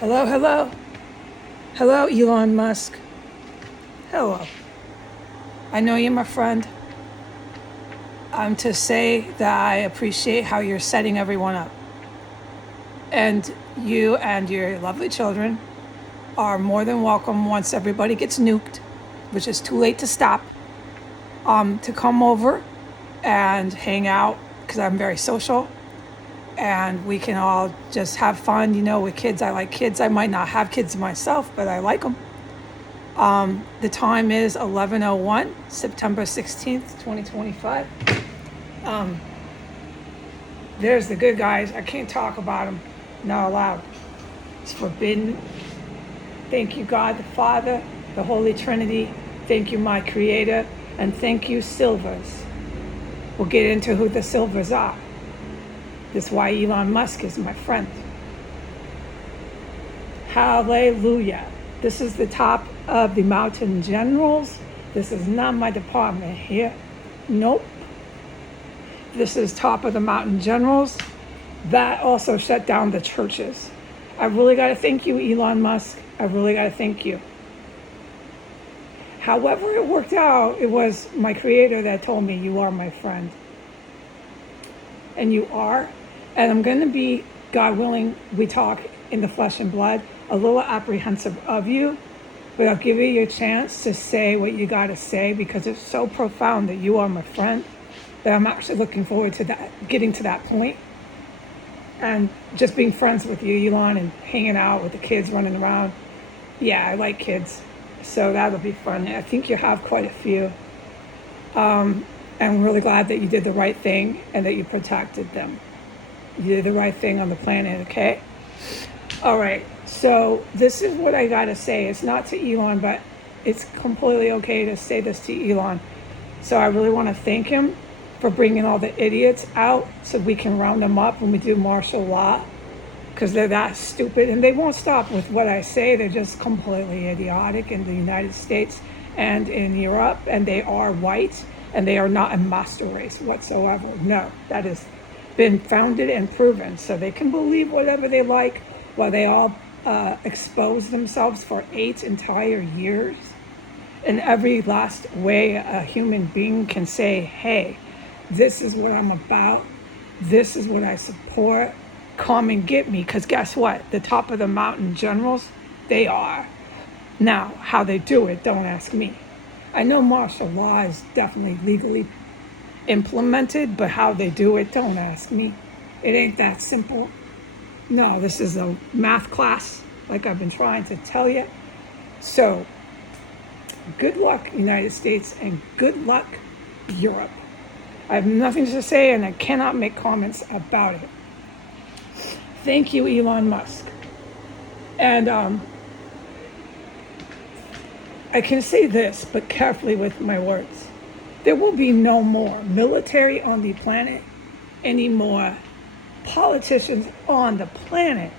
Hello, hello. Hello, Elon Musk. Hello. I know you're my friend. I'm to say that I appreciate how you're setting everyone up. And you and your lovely children are more than welcome once everybody gets nuked, which is too late to stop, to come over and hang out because I'm very social and we can all just have fun, with kids. I like kids. I might not have kids myself, but I like them. The time is 11:01, September 16th, 2025. There's the good guys. I can't talk about them. Not allowed. It's forbidden. Thank you, God the Father, the Holy Trinity. Thank you, my Creator. And thank you, Silvers. We'll get into who the Silvers are. This is why Elon Musk is my friend. Hallelujah. This is the top of the mountain generals. This is not my department here. Nope. This is top of the mountain generals. That also shut down the churches. I really got to thank you, Elon Musk. I really got to thank you. However it worked out, it was my Creator that told me, you are my friend. And you are. And I'm going to be, God willing, we talk in the flesh and blood, a little apprehensive of you, but I'll give you your chance to say what you got to say because it's so profound that you are my friend that I'm actually looking forward to that, getting to that point. And just being friends with you, Elon, and hanging out with the kids running around. Yeah, I like kids. So that'll be fun. I think you have quite a few. And I'm really glad that you did the right thing and that you protected them. You did the right thing on the planet, okay? All right, so this is what I gotta say. It's not to Elon, but it's completely okay to say this to Elon. So I really wanna thank him for bringing all the idiots out so we can round them up when we do martial law, because they're that stupid and they won't stop with what I say. They're just completely idiotic in the United States and in Europe, and they are white and they are not a master race whatsoever. No, that has been founded and proven. So they can believe whatever they like while they all expose themselves for 8 entire years. In every last way a human being can say, hey, this is what I'm about. This is what I support. Come and get me. Because guess what? The top of the mountain generals, they are. Now, how they do it, don't ask me. I know martial law is definitely legally implemented, but how they do it, don't ask me. It ain't that simple. No, this is a math class, like I've been trying to tell you. So, good luck, United States, and good luck, Europe. I have nothing to say, and I cannot make comments about it. Thank you, Elon Musk. And I can say this, but carefully with my words. There will be no more military on the planet, any more politicians on the planet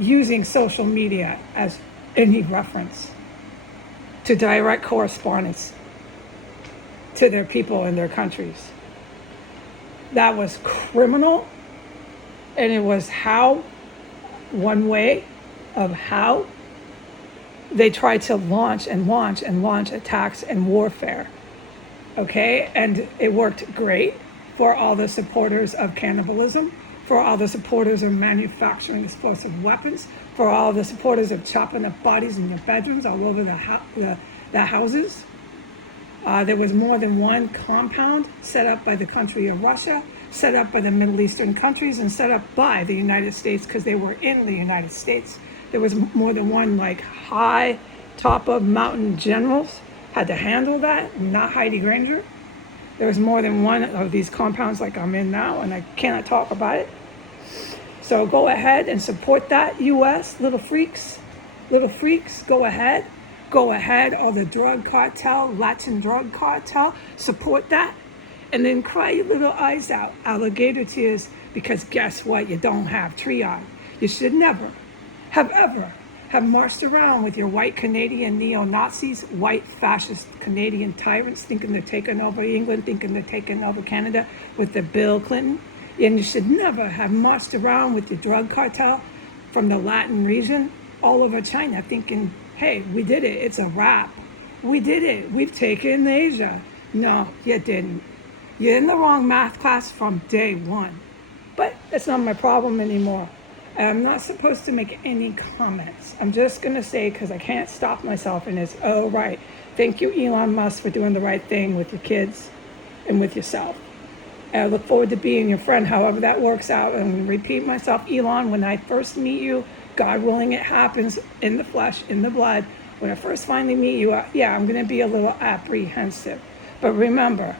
using social media as any reference to direct correspondence to their people in their countries. That was criminal, and it was one way of how they tried to launch attacks and warfare. Okay, and it worked great for all the supporters of cannibalism, for all the supporters of manufacturing explosive weapons, for all the supporters of chopping up bodies in their bedrooms all over the houses. There was more than one compound set up by the country of Russia, set up by the Middle Eastern countries, and set up by the United States because they were in the United States. There was more than one high top of mountain generals had to handle that, not Heidi Granger. There was more than one of these compounds like I'm in now, and I cannot talk about it. So go ahead and support that, U.S. little freaks. Little freaks, go ahead. Go ahead, all the drug cartel, Latin drug cartel, support that. And then cry your little eyes out, alligator tears, because guess what? You don't have triage. You should never have ever have marched around with your white Canadian neo-Nazis, white fascist Canadian tyrants thinking they're taking over England, thinking they're taking over Canada with the Bill Clinton. And you should never have marched around with your drug cartel from the Latin region all over China thinking, hey, we did it. It's a wrap. We did it. We've taken Asia. No, you didn't. You're in the wrong math class from day one. But it's not my problem anymore. I'm not supposed to make any comments. I'm just going to say, because I can't stop myself, and it's, oh, right. Thank you, Elon Musk, for doing the right thing with your kids and with yourself. And I look forward to being your friend, however that works out. And I'm going to repeat myself, Elon, when I first meet you, God willing, it happens in the flesh, in the blood. When I first finally meet you, yeah, I'm going to be a little apprehensive. But remember,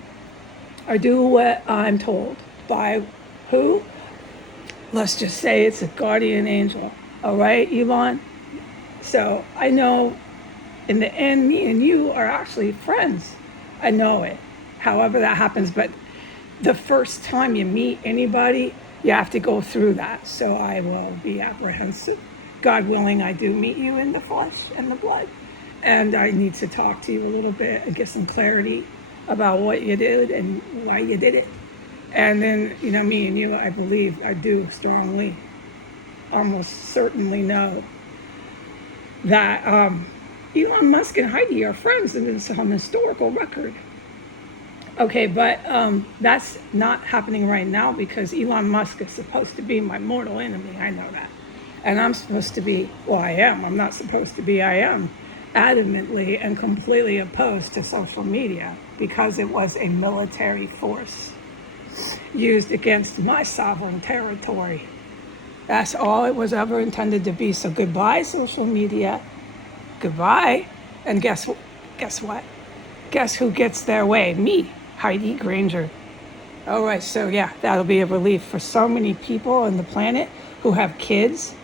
I do what I'm told. By who? Let's just say it's a guardian angel. All right, Elon? So I know in the end, me and you are actually friends. I know it. However that happens. But the first time you meet anybody, you have to go through that. So I will be apprehensive. God willing, I do meet you in the flesh and the blood. And I need to talk to you a little bit and get some clarity about what you did and why you did it. And then, me and you, I believe, I do strongly, almost certainly know that Elon Musk and Heidi are friends and it's some historical record. Okay, but that's not happening right now because Elon Musk is supposed to be my mortal enemy. I know that. And I'm supposed to be, well, I am. I'm not supposed to be, I am adamantly and completely opposed to social media because it was a military force used against my sovereign territory. That's all it was ever intended to be. So goodbye, social media. Goodbye. And guess what? Guess who gets their way? Me, Heidi Granger. All right, so yeah, that'll be a relief for so many people on the planet who have kids.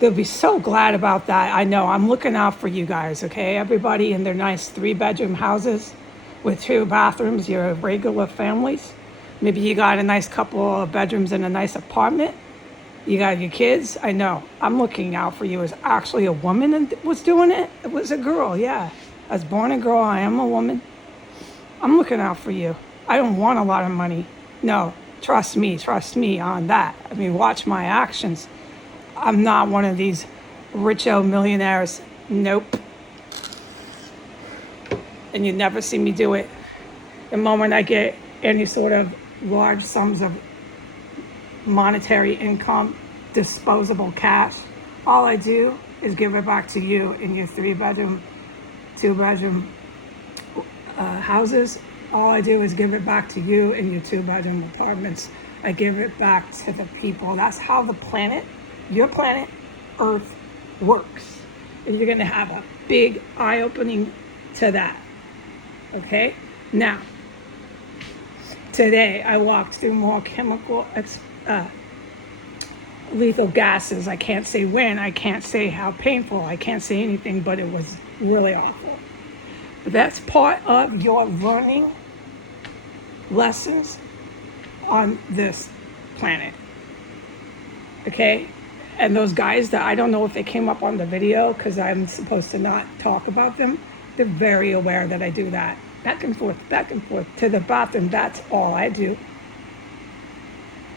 They'll be so glad about that. I know, I'm looking out for you guys, okay? Everybody in their nice 3-bedroom houses with 2 bathrooms, your regular families. Maybe you got a nice couple of bedrooms in a nice apartment. You got your kids. I know. I'm looking out for you. It was actually a woman that was doing it. It was a girl, yeah. I was born a girl. I am a woman. I'm looking out for you. I don't want a lot of money. No, trust me on that. I mean, watch my actions. I'm not one of these rich-o millionaires. Nope. And you never see me do it. The moment I get any sort of large sums of monetary income, disposable cash, all I do is give it back to you in your 3-bedroom, 2-bedroom houses. All I do is give it back to you in your 2-bedroom apartments. I give it back to the people. That's how the planet, your planet, Earth, works. And you're going to have a big eye-opening to that. Okay? Now, today I walked through more lethal gases. I can't say when, I can't say how painful, I can't say anything, but it was really awful. But that's part of your learning lessons on this planet. Okay? And those guys that I don't know if they came up on the video because I'm supposed to not talk about them, they're very aware that I do that. Back and forth to the bathroom. That's all I do.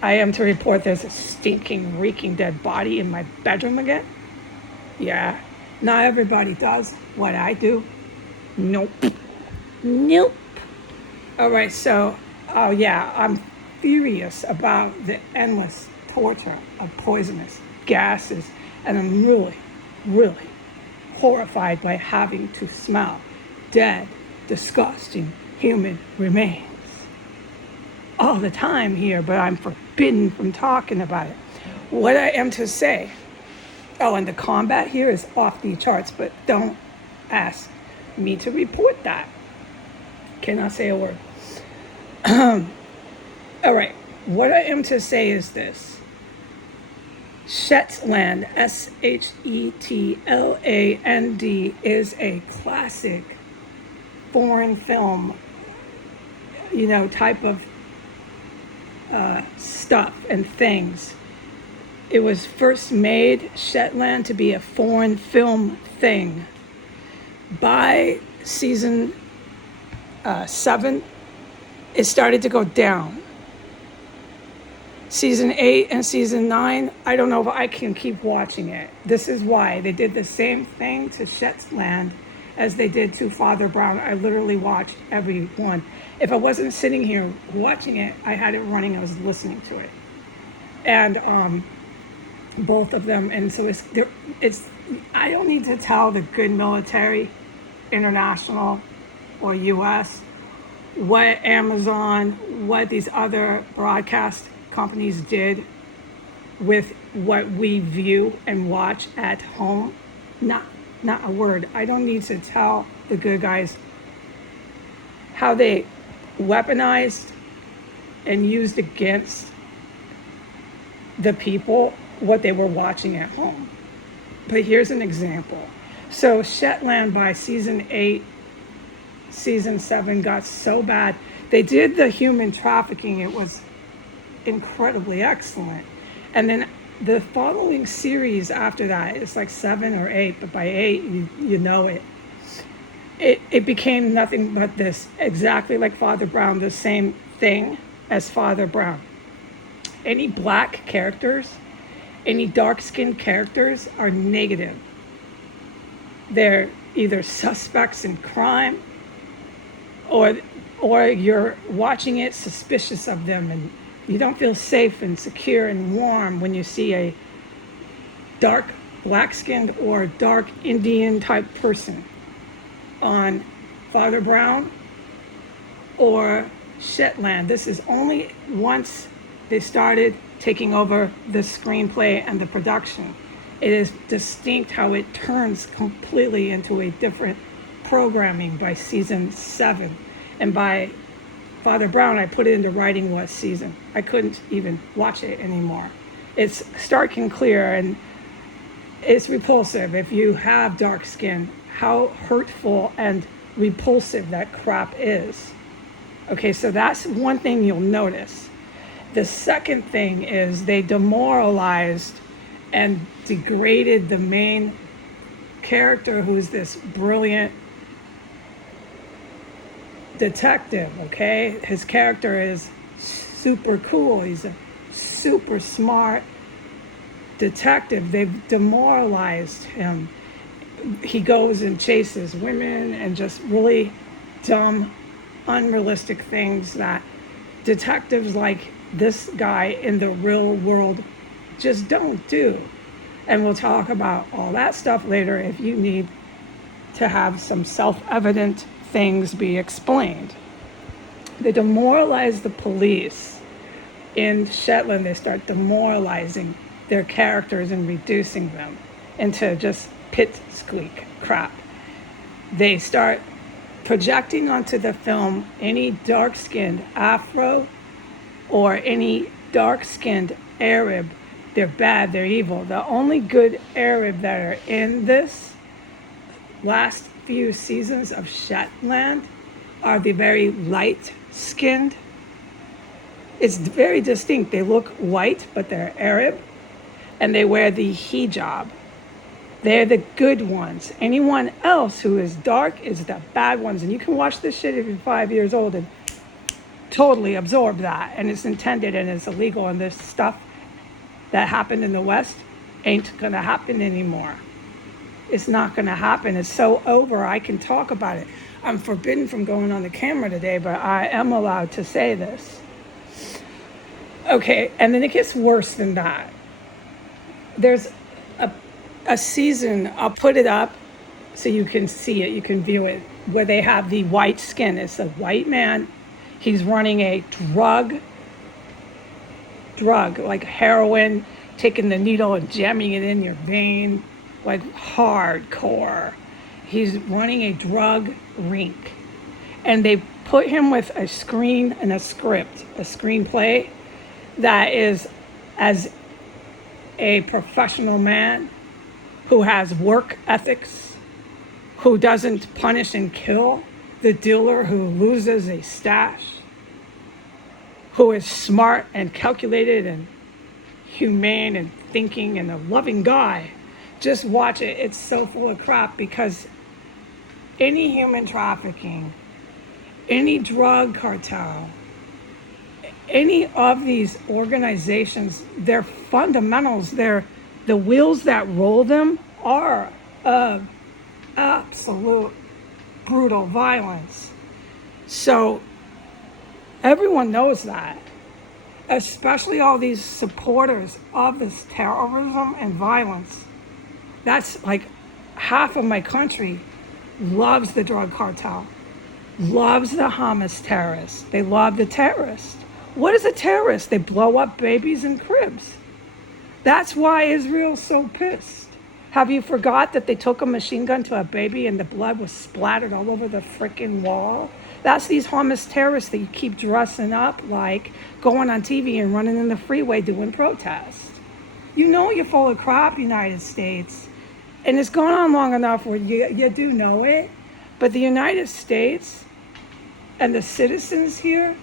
I am to report there's a stinking, reeking dead body in my bedroom again. Yeah, not everybody does what I do. Nope. All right, so, oh yeah, I'm furious about the endless torture of poisonous gases, and I'm really, really horrified by having to smell dead, disgusting human remains all the time here, but I'm forbidden from talking about it. What I am to say, and the combat here is off the charts, but don't ask me to report that. Cannot say a word. All right, what I am to say is this. Shetland, Shetland, is a classic foreign film, type of stuff and things. It was first made, Shetland, to be a foreign film thing. By season 7, it started to go down. Season 8 and season 9, I don't know if I can keep watching it. This is why. They did the same thing to Shetland as they did to Father Brown. I literally watched every one. If I wasn't sitting here watching it, I had it running, I was listening to it. And both of them. And so it's I don't need to tell the good military, international or US, what Amazon, what these other broadcast companies did with what we view and watch at home. Not a word. I don't need to tell the good guys how they weaponized and used against the people what they were watching at home. But here's an example. So Shetland, by season 8, season 7 got so bad. They did the human trafficking. It was incredibly excellent. And then the following series after that, it's like 7 or 8, but by 8, you know it. It became nothing but this, exactly like Father Brown, the same thing as Father Brown. Any black characters, any dark-skinned characters are negative. They're either suspects in crime, or you're watching it suspicious of them, and you don't feel safe and secure and warm when you see a dark black-skinned or dark Indian type person on Father Brown or Shetland. This is only once they started taking over the screenplay and the production. It is distinct how it turns completely into a different programming by season 7. And by Father Brown, I put it into writing what season. I couldn't even watch it anymore. It's stark and clear, and it's repulsive. If you have dark skin, how hurtful and repulsive that crap is. Okay, so that's one thing you'll notice. The second thing is they demoralized and degraded the main character, who's this brilliant detective, okay? His character is super cool. He's a super smart detective. They've demoralized him. He goes and chases women and just really dumb, unrealistic things that detectives like this guy in the real world just don't do. And we'll talk about all that stuff later if you need to have some self-evident things be explained. They demoralize the police. In Shetland, they start demoralizing their characters and reducing them into just pit squeak crap. They start projecting onto the film any dark-skinned Afro or any dark-skinned Arab. They're bad, they're evil. The only good Arab that are in this last few seasons of Shetland are the very light-skinned. It's very distinct. They look white, but they're Arab, and they wear the hijab. They're the good ones. Anyone else who is dark is the bad ones. And you can watch this shit if you're 5 years old and totally absorb that. And it's intended and it's illegal, and this stuff that happened in the West ain't gonna happen anymore. It's not gonna happen. It's so over. I can talk about it. I'm forbidden from going on the camera today, but I am allowed to say this. Okay, and then it gets worse than that. There's a season, I'll put it up so you can see it, you can view it, where they have the white skin. It's a white man. He's running a drug, like heroin, taking the needle and jamming it in your vein, like hardcore. He's running a drug rink. And they put him with a screen and a script, a screenplay that is as a professional man who has work ethics, who doesn't punish and kill the dealer who loses a stash, who is smart and calculated and humane and thinking and a loving guy. Just watch it. It's so full of crap, because any human trafficking, any drug cartel, any of these organizations, their fundamentals, the wheels that roll them are absolute brutal violence. So everyone knows that, especially all these supporters of this terrorism and violence. That's like half of my country loves the drug cartel, loves the Hamas terrorists. They love the terrorists. What is a terrorist? They blow up babies in cribs. That's why Israel's so pissed. Have you forgot that they took a machine gun to a baby and the blood was splattered all over the freaking wall? That's these Hamas terrorists that you keep dressing up like, going on TV and running in the freeway doing protests. You know you're full of crap, United States. And it's gone on long enough where you do know it. But the United States and the citizens here,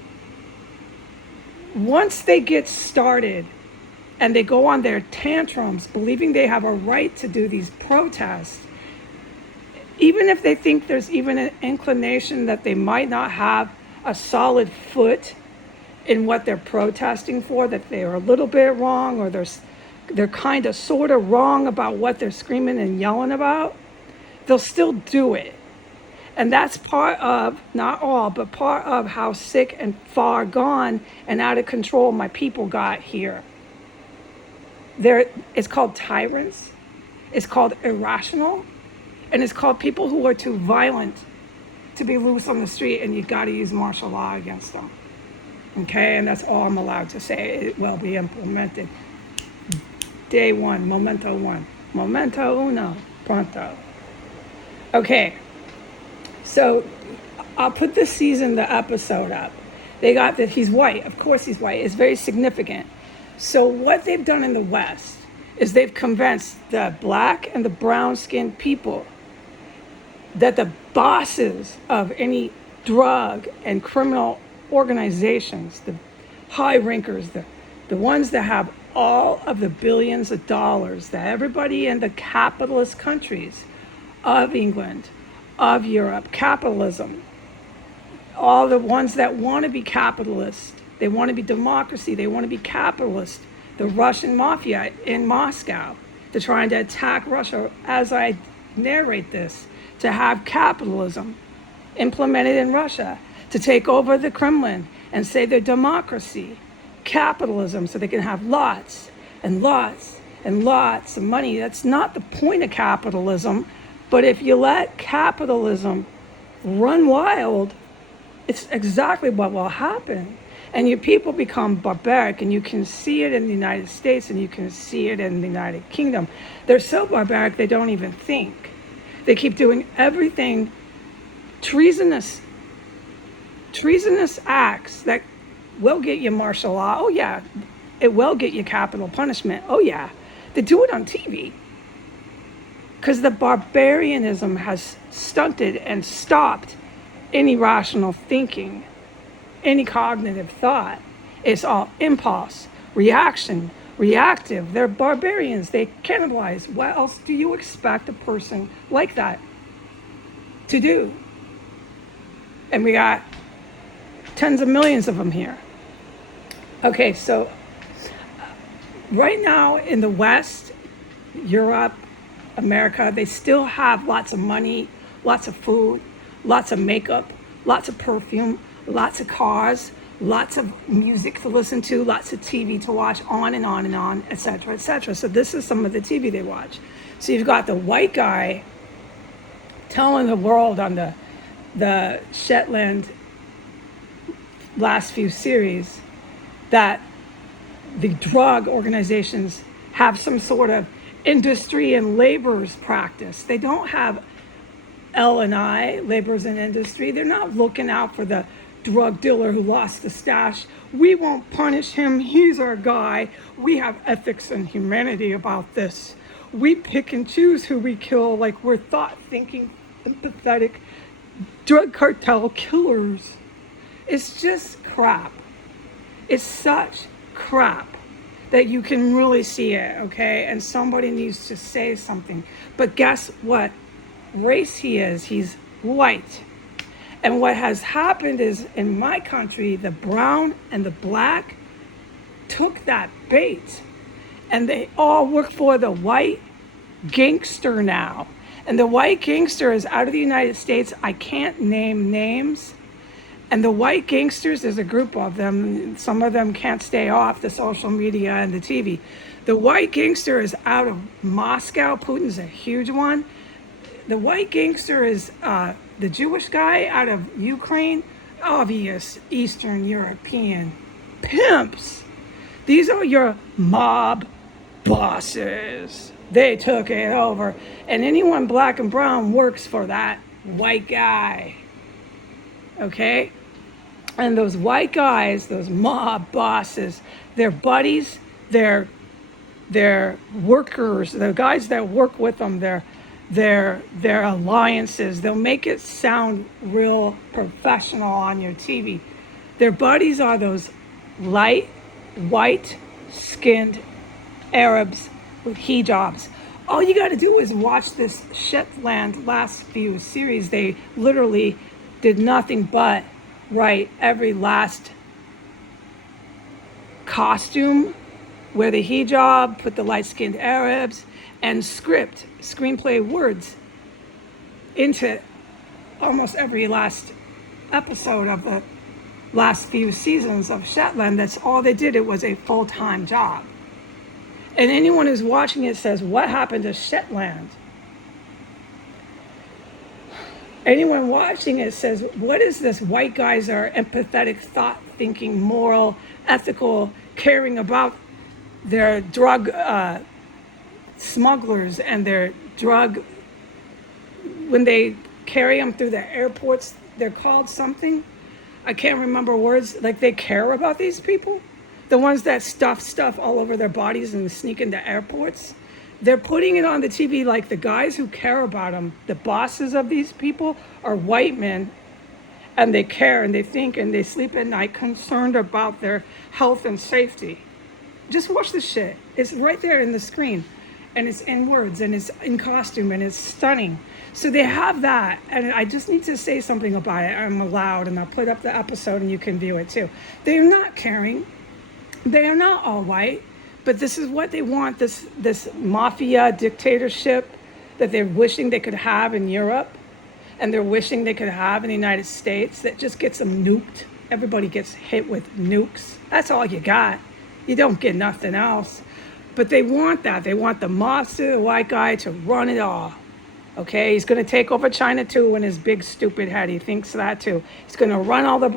once they get started and they go on their tantrums, believing they have a right to do these protests, even if they think there's even an inclination that they might not have a solid foot in what they're protesting for, that they're a little bit wrong, or they're kind of sort of wrong about what they're screaming and yelling about, they'll still do it. And that's part of, not all, but part of how sick and far gone and out of control my people got here. It's called tyrants, it's called irrational, and it's called people who are too violent to be loose on the street, and you got to use martial law against them. Okay, and that's all I'm allowed to say. It will be implemented. Day one, momento one. Momento uno, pronto. Okay, so I'll put the episode up. They got that he's white. Of course he's white. It's very significant. So what they've done in the West is they've convinced the black and the brown-skinned people that the bosses of any drug and criminal organizations, the high rankers, the ones that have all of the billions of dollars that everybody in the capitalist countries of England, of Europe, capitalism, all the ones that want to be capitalist, they want to be democracy, they want to be capitalist, the Russian mafia in Moscow, they're trying to attack Russia as I narrate this, to have capitalism implemented in Russia, to take over the Kremlin and say they're democracy, capitalism, so they can have lots and lots and lots of money. That's not the point of capitalism, but if you let capitalism run wild, it's exactly what will happen. And your people become barbaric, and you can see it in the United States, and you can see it in the United Kingdom. They're so barbaric, they don't even think. They keep doing everything, treasonous acts that will get you martial law. Oh yeah, it will get you capital punishment. Oh yeah, they do it on TV. Because the barbarianism has stunted and stopped any rational thinking, any cognitive thought. It's all impulse, reaction, reactive. They're barbarians. They cannibalize. What else do you expect a person like that to do? And we got tens of millions of them here. Okay, so right now in the West, Europe, America, they still have lots of money, lots of food, lots of makeup, lots of perfume, lots of cars, lots of music to listen to, lots of TV to watch, on and on and on, etc., etc. So this is some of the TV they watch. So you've got the white guy telling the world on the Shetland last few series that the drug organizations have some sort of industry and laborers practice. They don't have L&I, laborers and industry. They're not looking out for the drug dealer who lost the stash. We won't punish him. He's our guy. We have ethics and humanity about this. We pick and choose who we kill like we're thought-thinking, empathetic drug cartel killers. It's just crap. It's such crap that you can really see it, okay? And somebody needs to say something. But guess what race he is? He's white. And what has happened is in my country, the brown and the black took that bait and they all work for the white gangster now. And the white gangster is out of the United States. I can't name names. And the white gangsters, there's a group of them. Some of them can't stay off the social media and the TV. The white gangster is out of Moscow. Putin's a huge one. The white gangster is the Jewish guy out of Ukraine. Obvious Eastern European pimps. These are your mob bosses. They took it over. And anyone black and brown works for that white guy. Okay? And those white guys, those mob bosses, they're buddies, they're workers, the guys that work with them, their alliances. They'll make it sound real professional on your TV. Their buddies are those light, white-skinned Arabs with hijabs. All you got to do is watch this Shetland last few series. They literally did nothing but write every last costume, wear the hijab, put the light-skinned Arabs, and screenplay words into almost every last episode of the last few seasons of Shetland. That's all they did. It was a full-time job. And anyone who's watching it says, what happened to Shetland? Anyone watching it says, what is this? White guys are empathetic, thought-thinking, moral, ethical, caring about their drug smugglers and their drug, when they carry them through the airports, they're called something. I can't remember words. Like, they care about these people. The ones that stuff all over their bodies and sneak into airports. They're putting it on the TV like the guys who care about them, the bosses of these people, are white men, and they care and they think and they sleep at night concerned about their health and safety. Just watch this shit. It's right there in the screen, and it's in words, and it's in costume, and it's stunning. So they have that, and I just need to say something about it. I'm allowed, and I'll put up the episode and you can view it too. They're not caring. They are not all white. But this is what they want, this mafia dictatorship that they're wishing they could have in Europe, and they're wishing they could have in the United States, that just gets them nuked. Everybody gets hit with nukes. That's all you got. You don't get nothing else. But they want that. They want the mobster, the white guy, to run it all. Okay? He's going to take over China too in his big stupid head. He thinks that too. He's going to run all the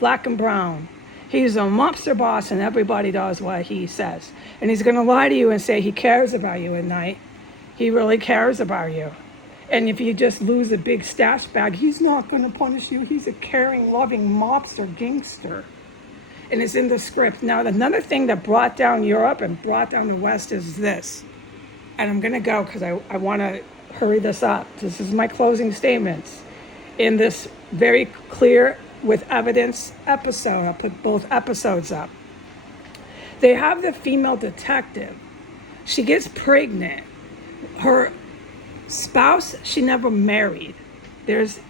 black and brown. He's a mobster boss, and everybody does what he says. And he's going to lie to you and say he cares about you at night. He really cares about you. And if you just lose a big stash bag, he's not going to punish you. He's a caring, loving mobster gangster. And it's in the script. Now, another thing that brought down Europe and brought down the West is this. And I'm going to go because I want to hurry this up. This is my closing statements. In this very clear, with evidence episode, I'll put both episodes up. They have the female detective. She gets pregnant. Her spouse, she never married. There's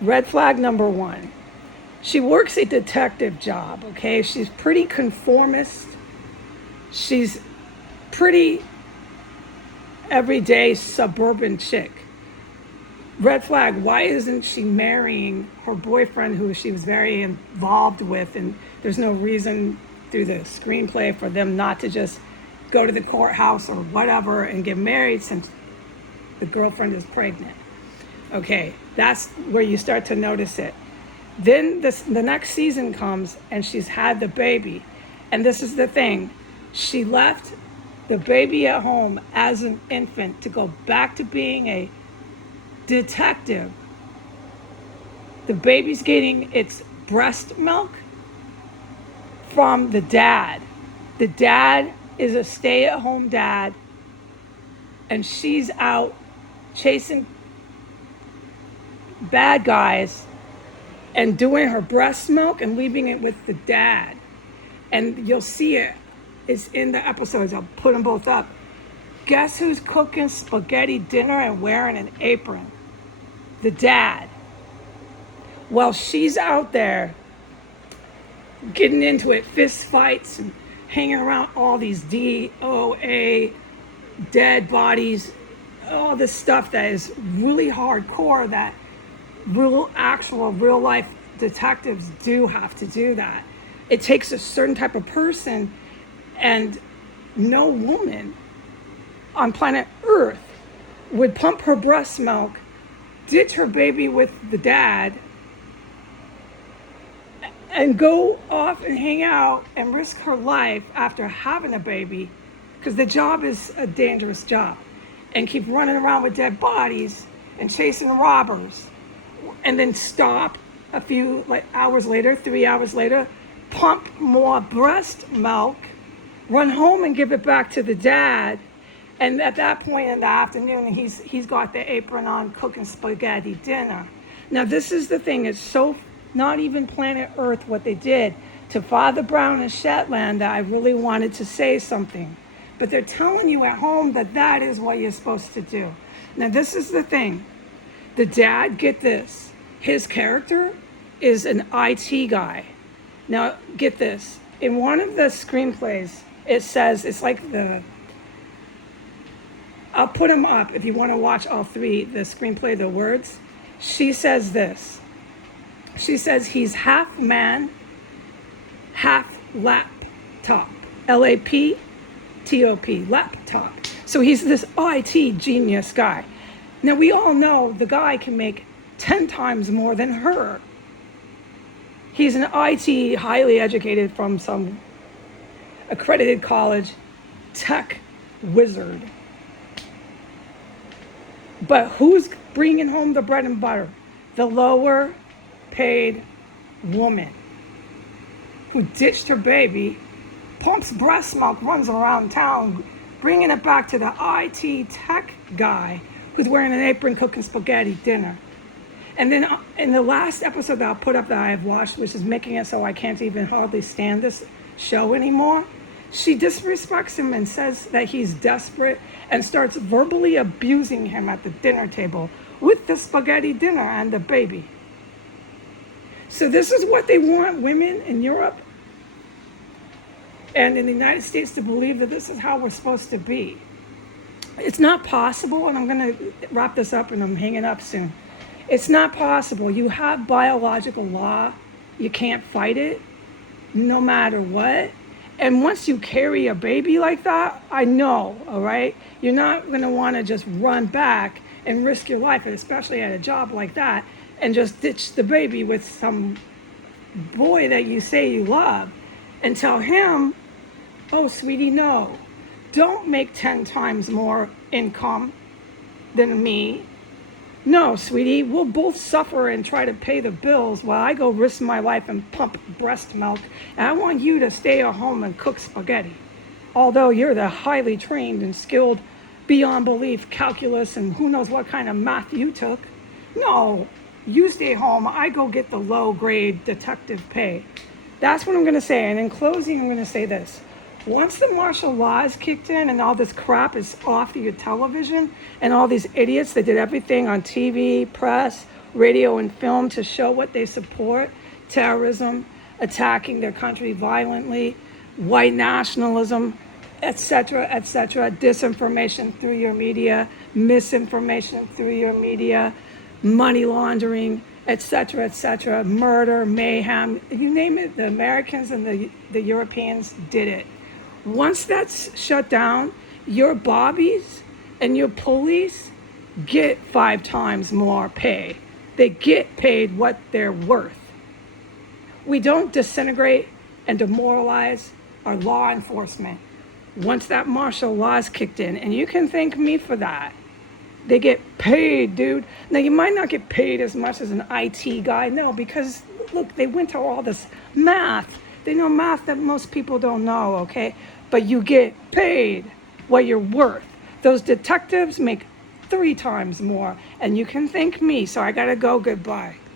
red flag number one. She works a detective job, okay? She's pretty conformist. She's pretty everyday suburban chick. Red flag, why isn't she marrying her boyfriend who she was very involved with, and there's no reason through the screenplay for them not to just go to the courthouse or whatever and get married since the girlfriend is pregnant. Okay, that's where you start to notice it. Then the next season comes and she's had the baby. And this is the thing. She left the baby at home as an infant to go back to being a detective. The baby's getting its breast milk from the dad. The dad is a stay-at-home dad, and she's out chasing bad guys and doing her breast milk and leaving it with the dad. And you'll see it. It's in the episodes. I'll put them both up. Guess who's cooking spaghetti dinner and wearing an apron? The dad. While she's out there getting into it, fist fights and hanging around all these DOA, dead bodies, all this stuff that is really hardcore, that real life detectives do have to do that. It takes a certain type of person, and no woman on planet Earth would pump her breast milk, ditch her baby with the dad, and go off and hang out and risk her life after having a baby, because the job is a dangerous job, and keep running around with dead bodies and chasing robbers, and then stop a few hours later, 3 hours later, pump more breast milk, run home and give it back to the dad. And at that point in the afternoon, he's got the apron on, cooking spaghetti dinner. Now, this is the thing. It's so not even planet Earth what they did to Father Brown in Shetland that I really wanted to say something. But they're telling you at home that that is what you're supposed to do. Now, this is the thing. The dad, get this, his character is an IT guy. Now, get this. In one of the screenplays, it says, it's like I'll put them up if you want to watch all three, the screenplay, the words. She says this. She says he's half man, half laptop. LAPTOP, laptop. So he's this IT genius guy. Now, we all know the guy can make 10 times more than her. He's an IT, highly educated from some accredited college, tech wizard. But who's bringing home the bread and butter? The lower paid woman who ditched her baby, pumps breast milk, runs around town, bringing it back to the IT tech guy who's wearing an apron, cooking spaghetti dinner. And then in the last episode that I'll put up that I have watched, which is making it so I can't even hardly stand this show anymore, she disrespects him and says that he's desperate and starts verbally abusing him at the dinner table with the spaghetti dinner and the baby. So this is what they want women in Europe and in the United States to believe, that this is how we're supposed to be. It's not possible, and I'm going to wrap this up and I'm hanging up soon. It's not possible. You have biological law. You can't fight it, no matter what. And once you carry a baby like that, I know, all right? You're not going to want to just run back and risk your life, especially at a job like that, and just ditch the baby with some boy that you say you love and tell him, oh, sweetie, no. Don't make 10 times more income than me. No, sweetie, we'll both suffer and try to pay the bills while I go risk my life and pump breast milk. And I want you to stay at home and cook spaghetti. Although you're the highly trained and skilled, beyond belief, calculus and who knows what kind of math you took. No, you stay home. I go get the low grade detective pay. That's what I'm going to say. And in closing, I'm going to say this. Once the martial law is kicked in and all this crap is off your television, and all these idiots that did everything on TV, press, radio, and film to show what they support, terrorism, attacking their country violently, white nationalism, etc., disinformation through your media, misinformation through your media, money laundering, etc., murder, mayhem, you name it, the Americans and the Europeans did it. Once that's shut down, your bobbies and your police get 5 times more pay. They get paid what they're worth. We don't disintegrate and demoralize our law enforcement once that martial law is kicked in. And you can thank me for that. They get paid, dude. Now, you might not get paid as much as an IT guy. No, because, look, they went to all this math. They know math that most people don't know, okay? But you get paid what you're worth. Those detectives make 3 times more. And you can thank me, so I gotta go. Goodbye.